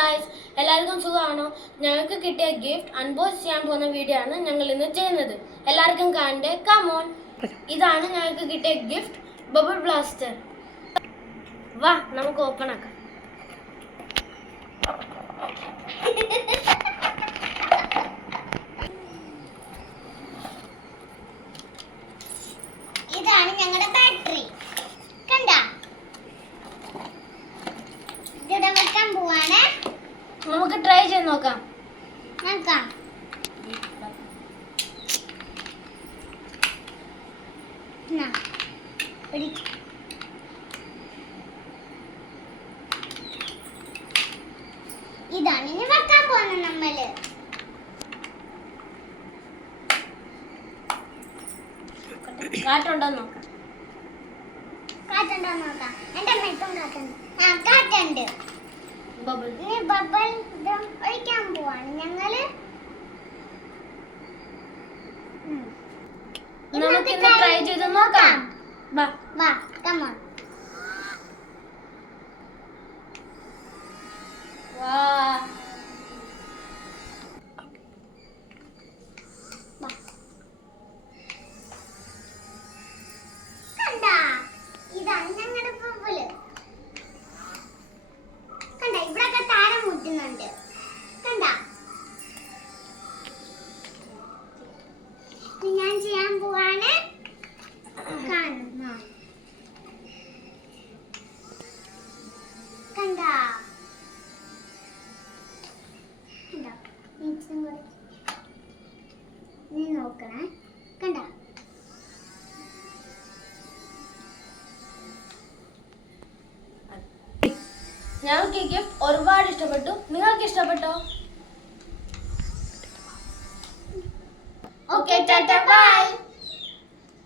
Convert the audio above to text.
Guys, എല്ലാവർക്കും സുഖമാണോ? ഞങ്ങൾക്ക് കിട്ടിയ ഗിഫ്റ്റ് അൺബോക്സ് ചെയ്യാൻ പോകുന്ന വീഡിയോ ആണ് ഞങ്ങൾ ഇന്ന് ചെയ്യുന്നത്. എല്ലാവർക്കും കാണണ്ടേ? കമോൺ. ഇതാണ് ഞങ്ങൾക്ക് കിട്ടിയ ഗിഫ്റ്റ്, ബബിൾ ബ്ലാസ്റ്റർ. വാ, നമുക്ക് ഓപ്പൺ ആക്കാം. ഇതാണ് ഞങ്ങളുടെ ബാറ്ററി. കണ്ടാ, ഇതിവിടെ വെക്കാൻ പോവാണ്. നമുക്ക് ട്രൈ ചെയ്ത് നോക്കാം. ഇതാണ് ഇനി വെക്കാൻ പോകുന്നത് നമ്മള്. കാറ്റുണ്ടോ നോക്കാം. കാറ്റുണ്ടോ നോക്കാം. എന്റെ മെത്തും കാറ്റുണ്ട്. കാറ്റുണ്ട്. ബബിൾ ഇനി ബബിൾ ഒഴിക്കാൻ പോവാണ് ഞങ്ങള്. നമുക്ക് ഇന്ന് ട്രൈ ചെയ്ത് നോക്കാം. വാ, വാ, കമോൺ. വാ. കണ്ടാ, ഇതാണ് ഞങ്ങളുടെ ബബിള്. കണ്ടാ, ഇവിടൊക്കെ താരം മുട്ടുന്നുണ്ട്. കണ്ടാ, ഞാൻ ചെയ്യാൻ പോവാണ്. കാണുന്നോ? കണ്ടാ, കണ്ടാ, നീ നോക്കണേ. കണ്ടാ, ഞങ്ങൾക്ക് ഈ ഗിഫ്റ്റ് ഒരുപാട് ഇഷ്ടപ്പെട്ടു. നിങ്ങൾക്ക് ഇഷ്ടപ്പെട്ടോ? Okay, tata, by.